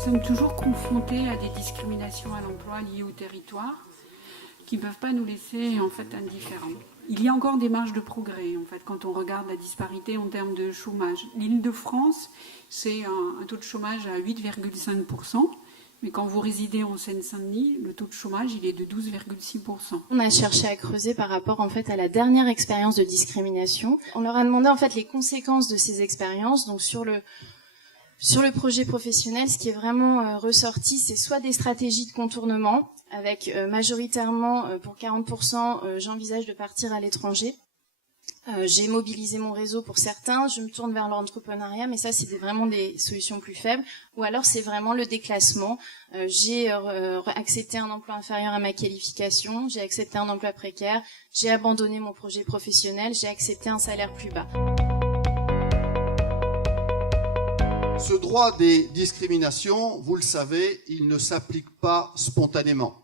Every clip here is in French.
Nous sommes toujours confrontés à des discriminations à l'emploi liées au territoire qui ne peuvent pas nous laisser en fait indifférents. Il y a encore des marges de progrès en fait quand on regarde la disparité en termes de chômage. L'Île-de-France, c'est un taux de chômage à 8,5%. Mais quand vous résidez en Seine-Saint-Denis, le taux de chômage, il est de 12,6%. On a cherché à creuser par rapport en fait à la dernière expérience de discrimination. On leur a demandé en fait les conséquences de ces expériences. Donc sur le projet professionnel, ce qui est vraiment ressorti, c'est soit des stratégies de contournement, avec majoritairement pour 40%, j'envisage de partir à l'étranger. J'ai mobilisé mon réseau pour certains, je me tourne vers l'entrepreneuriat, mais ça c'est vraiment des solutions plus faibles. Ou alors c'est vraiment le déclassement. J'ai accepté un emploi inférieur à ma qualification, j'ai accepté un emploi précaire, j'ai abandonné mon projet professionnel, j'ai accepté un salaire plus bas. Ce droit des discriminations, vous le savez, il ne s'applique pas spontanément.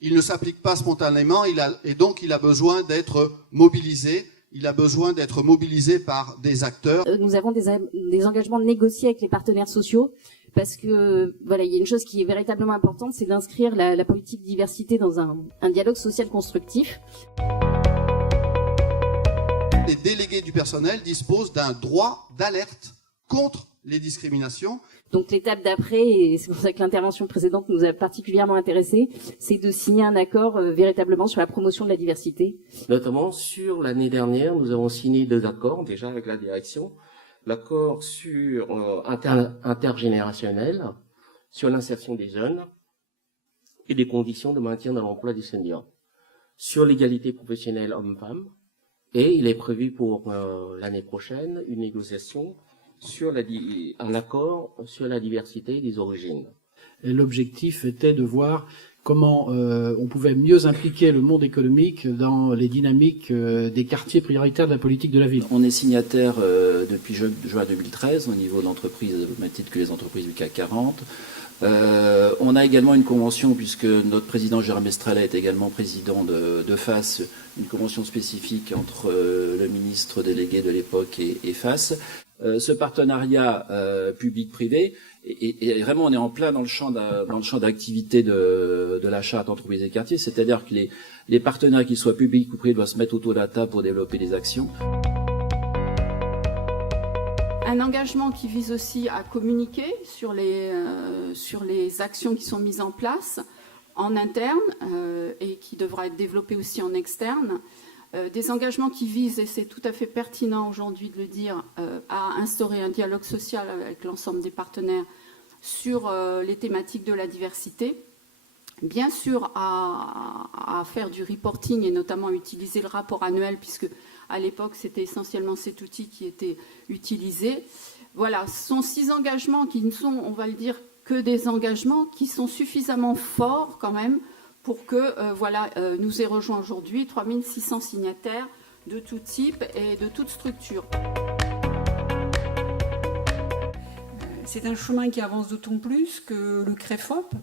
Il ne s'applique pas spontanément et donc il a besoin d'être mobilisé. Il a besoin d'être mobilisé par des acteurs. Nous avons des engagements négociés avec les partenaires sociaux parce que voilà, il y a une chose qui est véritablement importante, c'est d'inscrire la politique diversité dans un dialogue social constructif. Les délégués du personnel disposent d'un droit d'alerte contre les discriminations. Donc l'étape d'après, et c'est pour ça que l'intervention précédente nous a particulièrement intéressés, c'est de signer un accord véritablement sur la promotion de la diversité. Notamment sur l'année dernière, nous avons signé 2 accords déjà avec la direction. L'accord sur intergénérationnel, sur l'insertion des jeunes et des conditions de maintien dans l'emploi des seniors. Sur l'égalité professionnelle homme-femme, et il est prévu pour l'année prochaine une négociation sur un accord sur la diversité des origines. Et l'objectif était de voir comment on pouvait mieux impliquer le monde économique dans les dynamiques des quartiers prioritaires de la politique de la ville. On est signataire depuis juin 2013 au niveau d'entreprises, au même titre que les entreprises du CAC 40. On a également une convention, puisque notre président Jérôme Estrella est également président de FAS, une convention spécifique entre le ministre délégué de l'époque et FAS. Ce partenariat public-privé, et vraiment on est en plein dans le champ d'activité de la charte entreprises et quartiers, c'est-à-dire que les partenaires, qu'ils soient publics ou privés, doivent se mettre autour de la table pour développer des actions. Un engagement qui vise aussi à communiquer sur les actions qui sont mises en place en interne et qui devra être développé aussi en externe. Des engagements qui visent, et c'est tout à fait pertinent aujourd'hui de le dire, à instaurer un dialogue social avec l'ensemble des partenaires sur les thématiques de la diversité. Bien sûr, à faire du reporting et notamment à utiliser le rapport annuel, puisque à l'époque, c'était essentiellement cet outil qui était utilisé. Voilà, ce sont 6 engagements qui ne sont, on va le dire, que des engagements qui sont suffisamment forts quand même pour que nous ayons rejoint aujourd'hui 3600 signataires de tout type et de toute structure. C'est un chemin qui avance d'autant plus que le CREFOP,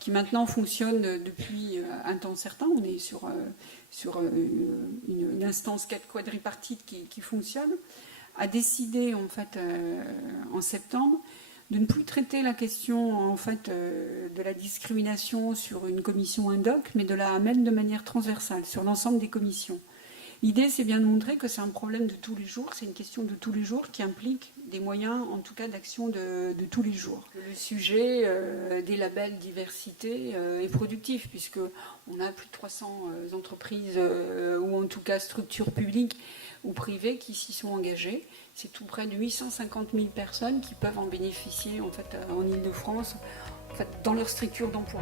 qui maintenant fonctionne depuis un temps certain, on est sur une instance quadripartite qui fonctionne, a décidé en fait en septembre de ne plus traiter la question en fait de la discrimination sur une commission ad hoc, mais de la mettre de manière transversale sur l'ensemble des commissions. L'idée, c'est bien de montrer que c'est un problème de tous les jours, c'est une question de tous les jours qui implique des moyens, en tout cas, d'action de tous les jours. Le sujet des labels diversité est productif, puisqu'on a plus de 300 entreprises, ou en tout cas structures publiques ou privées qui s'y sont engagées. C'est tout près de 850 000 personnes qui peuvent en bénéficier en fait, en Île-de-France, en fait, dans leur structure d'emploi.